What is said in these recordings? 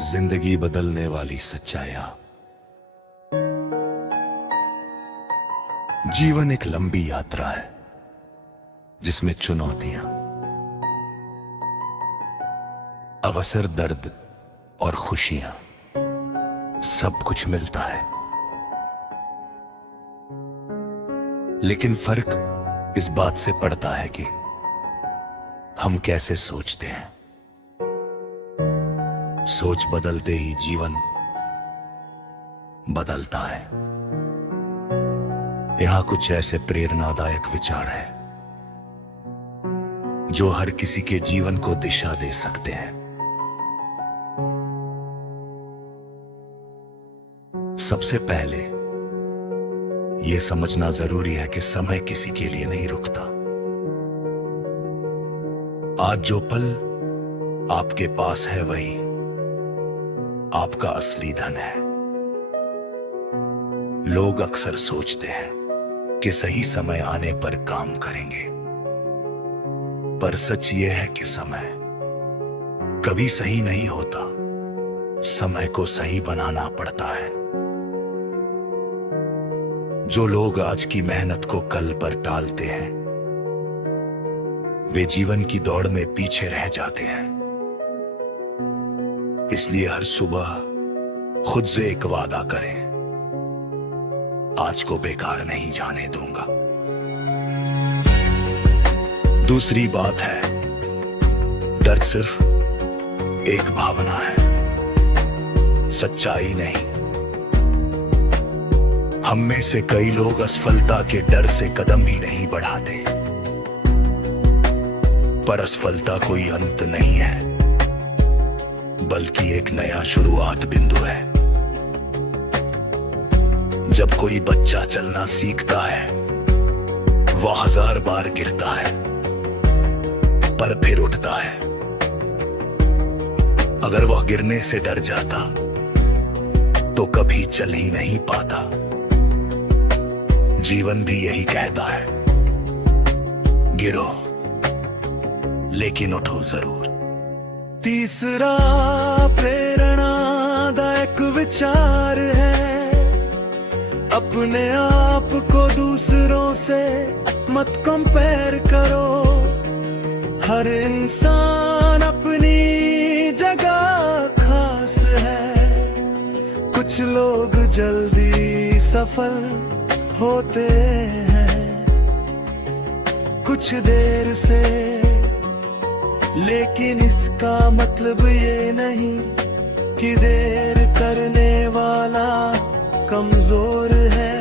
जिंदगी बदलने वाली सच्चाइयां। जीवन एक लंबी यात्रा है जिसमें चुनौतियां, अवसर, दर्द और खुशियां, सब कुछ मिलता है। लेकिन फर्क इस बात से पड़ता है कि हम कैसे सोचते हैं। सोच बदलते ही जीवन बदलता है। यहां कुछ ऐसे प्रेरणादायक विचार हैं जो हर किसी के जीवन को दिशा दे सकते हैं। सबसे पहले यह समझना जरूरी है कि समय किसी के लिए नहीं रुकता। आज जो पल आपके पास है वही आपका असली धन है। लोग अक्सर सोचते हैं कि सही समय आने पर काम करेंगे, पर सच ये है कि समय कभी सही नहीं होता। समय को सही बनाना पड़ता है। जो लोग आज की मेहनत को कल पर टालते हैं वे जीवन की दौड़ में पीछे रह जाते हैं। इसलिए हर सुबह खुद से एक वादा करें, आज को बेकार नहीं जाने दूंगा। दूसरी बात है, डर सिर्फ एक भावना है, सच्चाई नहीं। हम में से कई लोग असफलता के डर से कदम ही नहीं बढ़ाते, पर असफलता कोई अंत नहीं है, बल्कि एक नया शुरुआत बिंदु है। जब कोई बच्चा चलना सीखता है वह 1000 बार गिरता है पर फिर उठता है। अगर वह गिरने से डर जाता तो कभी चल ही नहीं पाता। जीवन भी यही कहता है, गिरो लेकिन उठो जरूर। तीसरा प्रेरणादायक विचार है, अपने आप को दूसरों से मत कंपेयर करो। हर इंसान अपनी जगह खास है। कुछ लोग जल्दी सफल होते हैं, कुछ देर से, लेकिन इसका मतलब ये नहीं कि देर करने वाला कमजोर है।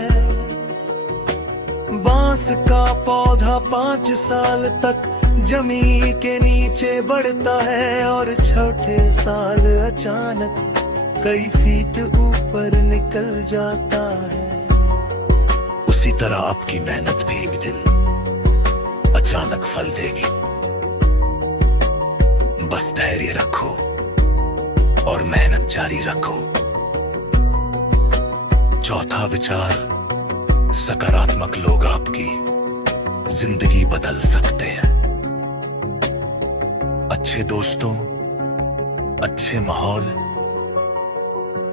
बांस का पौधा 5 साल तक जमीन के नीचे बढ़ता है और छठे साल अचानक कई फीट ऊपर निकल जाता है। उसी तरह आपकी मेहनत भी एक दिन अचानक फल देगी। बस धैर्य रखो और मेहनत जारी रखो। चौथा विचार, सकारात्मक लोग आपकी जिंदगी बदल सकते हैं। अच्छे दोस्तों, अच्छे माहौल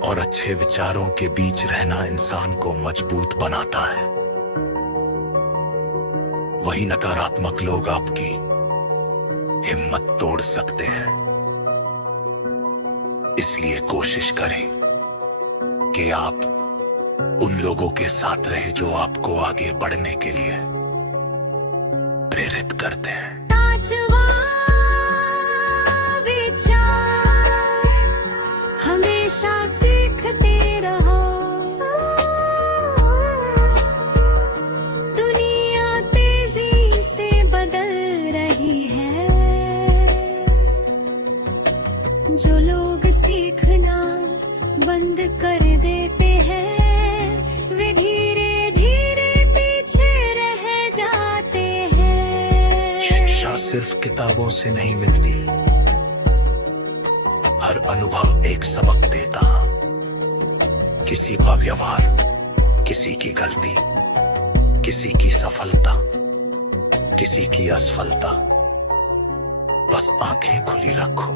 और अच्छे विचारों के बीच रहना इंसान को मजबूत बनाता है। वही नकारात्मक लोग आपकी हिम्मत तोड़ सकते हैं। इसलिए कोशिश करें कि आप उन लोगों के साथ रहें जो आपको आगे बढ़ने के लिए प्रेरित करते हैं। हमेशा सीखते रहो। दुनिया तेजी से बदल रही है। जो लोग सीखना बंद कर देते हैं वे धीरे धीरे पीछे रह जाते हैं। शिक्षा सिर्फ किताबों से नहीं मिलती, हर अनुभव एक सबक देता। किसी का व्यवहार, किसी की गलती, किसी की सफलता, किसी की असफलता, बस आंखें खुली रखो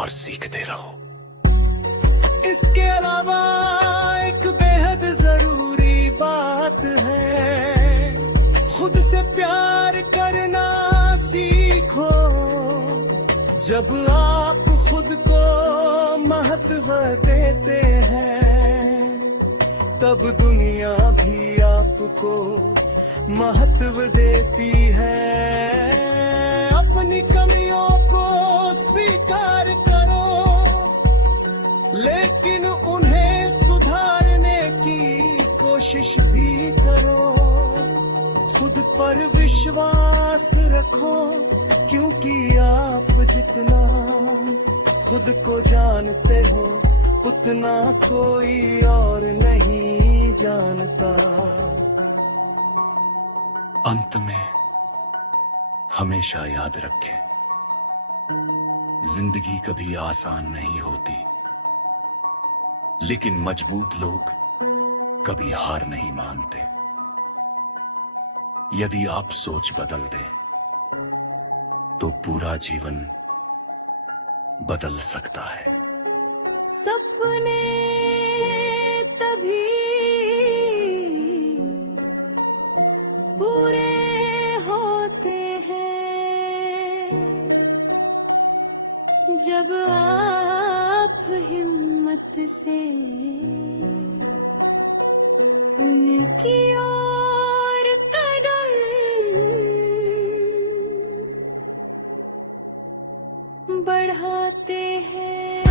और सीखते रहो। इसके अलावा एक बेहद जरूरी बात है, खुद से प्यार करना सीखो। जब आप खुद को महत्व देते हैं, तब दुनिया भी आपको महत्व देती है। अपनी कमियों को स्वीकार करो, लेकिन उन्हें सुधारने की कोशिश भी करो। खुद पर विश्वास रखो, क्योंकि आप जितना खुद को जानते हो, उतना कोई और नहीं जानता। अंत में हमेशा याद रखें, जिंदगी कभी आसान नहीं होती, लेकिन मजबूत लोग कभी हार नहीं मानते। यदि आप सोच बदल दें, तो पूरा जीवन बदल सकता है। सपने तभी पूरे होते हैं, जब आप हिम्मत से उनकी ओर कदम बढ़ाते हैं।